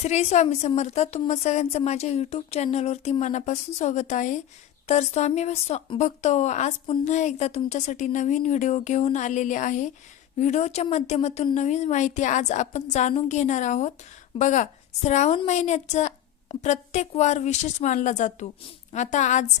श्री स्वामी समर्थ तुम्हा सगळ्यांचं माझ्या यूट्यूब चॅनलवरती मनापासून स्वागत आहे. तर स्वामी स्व- भक्त हो, आज पुन्हा एकदा तुमच्यासाठी नवीन व्हिडिओ घेऊन आलेले आहे. व्हिडिओच्या माध्यमातून नवीन माहिती आज आपण जाणून घेणार आहोत. बघा श्रावण महिन्याचा प्रत्येक वार विशेष मानला जातो. आता आज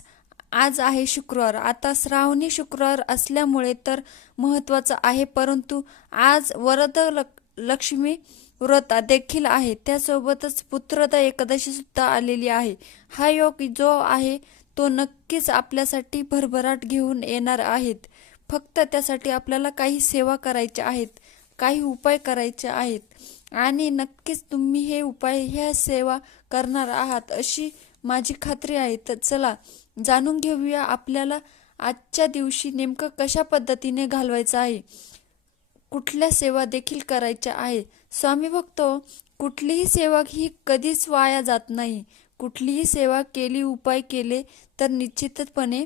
आज आहे शुक्रवार. आता श्रावणी शुक्रवार असल्यामुळे तर महत्त्वाचं आहे परंतु आज वरद लक्ष्मी व्रत देखील आहे. त्यासोबतच पुत्रदा एकादशी सुद्धा आलेली आहे. हा योग जो आहे तो नक्कीच आपल्यासाठी भरभराट घेऊन येणार आहेत. फक्त त्यासाठी आपल्याला काही सेवा करायच्या आहेत काही उपाय करायचे आहेत. आणि नक्कीच तुम्ही हे उपाय ह्या सेवा करणार आहात अशी माझी खात्री आहे. तर चला जाणून घेऊया आपल्याला आजच्या दिवशी नेमकं कशा पद्धतीने घालवायचं आहे. कुठल्या सेवा देखील करायच्या आहे स्वामी भक्त कुठलीही सेवा ही कधीच वाया जात नाही. कुठलीही सेवा केली उपाय केले तर निश्चितपणे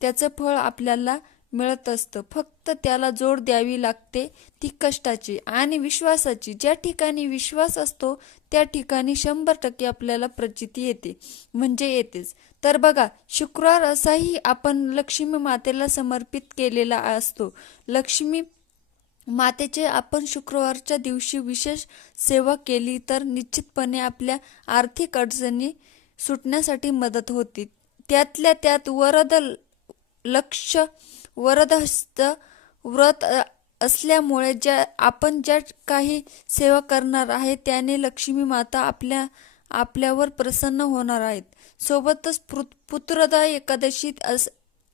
त्याचं फळ आपल्याला मिळत असतं. फक्त त्याला जोड द्यावी लागते ती कष्टाची आणि विश्वासाची. ज्या ठिकाणी विश्वास असतो त्या ठिकाणी शंभर टक्के आपल्याला प्रचिती येते म्हणजे येतेच. तर बघा शुक्रवार असाही आपण लक्ष्मी मातेला समर्पित केलेला असतो. लक्ष्मी मातेचे आपण शुक्रवारच्या दिवशी विशेष सेवा केली तर निश्चितपणे आपल्या आर्थिक अडचणी सुटण्यासाठी मदत होती. त्यातल्या त्यात वरद लक्ष वरदहस्त व्रत असल्यामुळे ज्या आपण ज्या काही सेवा करणार आहे त्याने लक्ष्मी माता आपल्या आपल्यावर प्रसन्न होणार आहेत. सोबतच पुत्रदा एकादशीत अस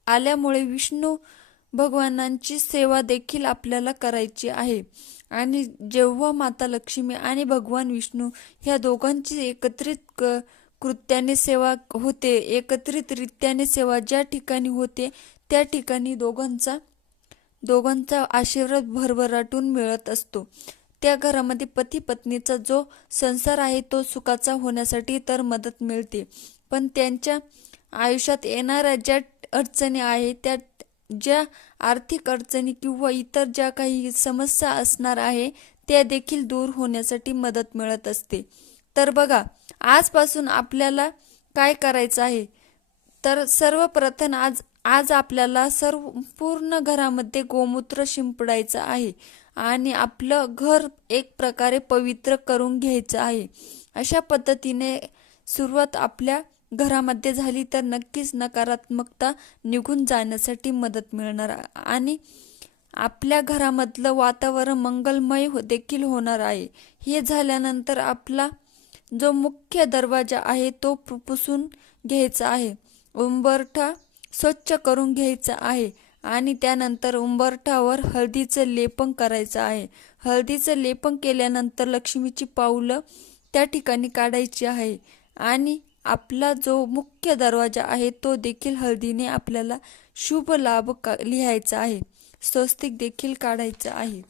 आल्यामुळे विष्णू भगवानांची सेवा देखील आपल्याला करायची आहे. आणि जेव्हा माता लक्ष्मी आणि भगवान विष्णू ह्या दोघांची एकत्रित क- कृत्याने सेवा होते एकत्रित रित्याने सेवा ज्या ठिकाणी होते त्या ठिकाणी दोघांचा दोघांचा आशीर्वाद भरभराटून मिळत असतो. त्या घरामध्ये पती पत्नीचा जो संसार आहे तो सुखाचा होण्यासाठी तर मदत मिळते. पण त्यांच्या आयुष्यात येणाऱ्या ज्या अडचणी आहे त्या ज्या आर्थिक अडचणी किंवा इतर ज्या काही समस्या असणार आहे त्या देखील दूर होण्यासाठी मदत मिळत असते. तर बघा आजपासून आपल्याला काय करायचं आहे? तर सर्वप्रथम आज आज आपल्याला सर्व पूर्ण घरामध्ये गोमूत्र शिंपडायचं आहे. आणि आपलं घर एक प्रकारे पवित्र करून घ्यायचं आहे. अशा पद्धतीने सुरुवात आपल्या घरामध्ये झाली तर नक्कीच नकारात्मकता निघून जाण्यासाठी मदत मिळणार. आणि आपल्या घरामधलं वातावरण मंगलमय हो- देखील होणार आहे. हे झाल्यानंतर आपला जो मुख्य दरवाजा आहे तो पु- पुसून घ्यायचा आहे. उंबरठा स्वच्छ करून घ्यायचा आहे आणि त्यानंतर उंबरठावर हळदीचं लेपन करायचं आहे. हळदीचं लेपन केल्यानंतर लक्ष्मीची पाऊलं त्या ठिकाणी काढायची आहे आणि आपला जो मुख्य दरवाजा आहे तो देखील हळदीने आपल्याला शुभ लाभ लिहायचा आहे. स्वस्तिक देखील काढायचं आहे.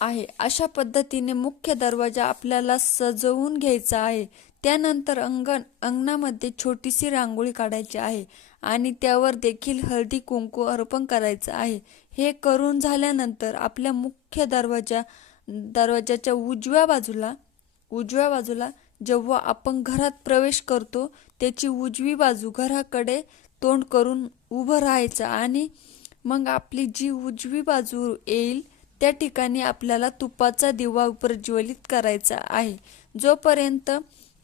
आहे. अशा पद्धतीने मुख्य दरवाजा आपल्याला सजवून घ्यायचा आहे. त्यानंतर अंगण अंगणामध्ये छोटीशी रांगोळी काढायची आहे आणि त्यावर देखील हळदी कुंकू अर्पण करायचं आहे. हे करून झाल्यानंतर आपल्या मुख्य दरवाजा दरवाजाच्या उजव्या बाजूला उजव्या बाजूला जेव्हा आपण घरात प्रवेश करतो त्याची उजवी बाजू घराकडे तोंड करून उभं राहायचं आणि मग आपली जी उजवी बाजू येईल त्या ठिकाणी आपल्याला तुपाचा दिवा प्रज्वलित करायचा आहे. जोपर्यंत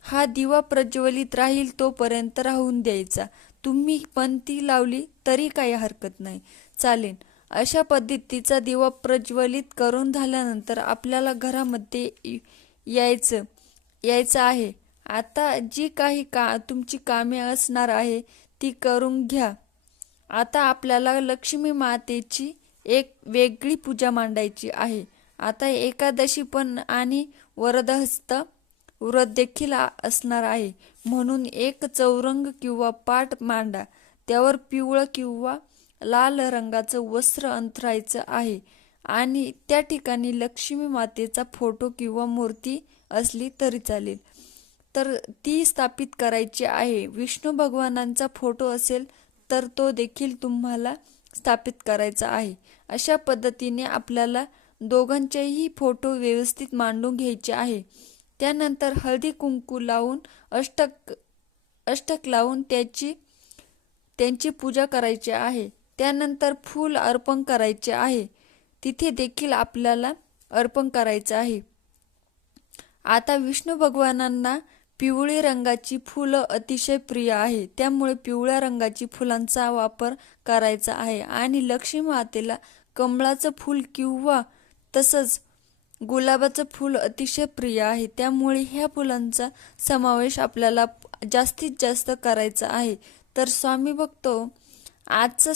हा दिवा प्रज्वलित राहील तोपर्यंत राहून द्यायचा. तुम्ही पण ती लावली तरी काही हरकत नाही. चालेल. अशा पद्धतीचा दिवा प्रज्वलित करून झाल्यानंतर आपल्याला घरामध्ये यायचं. यायचं आहे. आता जी काही का तुमची कामे असणार आहे ती करून घ्या. आता आपल्याला लक्ष्मी मातेची एक वेगळी पूजा मांडायची आहे. आता एकादशी पण आणि वरदहस्त व्रत देखील असणार आहे. म्हणून एक चौरंग किंवा पाट मांडा. त्यावर पिवळं किंवा लाल रंगाचं वस्त्र अंथरायचं आहे. आणि त्या ठिकाणी लक्ष्मी मातेचा फोटो किंवा मूर्ती असली तरी चालेल. तर ती स्थापित करायची आहे. विष्णू भगवानांचा फोटो असेल तर तो देखील तुम्हाला स्थापित करायचा आहे. अशा पद्धतीने आपल्याला दोघांचेही फोटो व्यवस्थित मांडून घ्यायचे आहे. त्यानंतर हळदी कुंकू लावून अष्टक अष्टक लावून त्याची त्यांची पूजा करायची आहे. त्यानंतर फूल अर्पण करायचे आहे. तिथे देखील आपल्याला अर्पण करायचं आहे. आता विष्णू भगवानांना पिवळी रंगाची फुलं अतिशय प्रिय आहे. त्यामुळे पिवळ्या रंगाची फुलांचा वापर करायचा आहे. आणि लक्ष्मी मातेला कमळाचं फूल किंवा तसंच गुलाबाचं फूल अतिशय प्रिय आहे. त्यामुळे ह्या फुलांचा समावेश आपल्याला जास्तीत जास्त करायचा आहे. तर स्वामी बघतो आजचा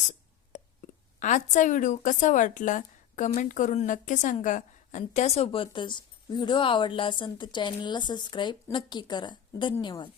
आजचा व्हिडिओ कसा वाटला? कमेंट करून नक्की सांगा. आणि त्यासोबतच व्हिडिओ आवडला असेल तर चॅनलला सबस्क्राईब नक्की करा. धन्यवाद.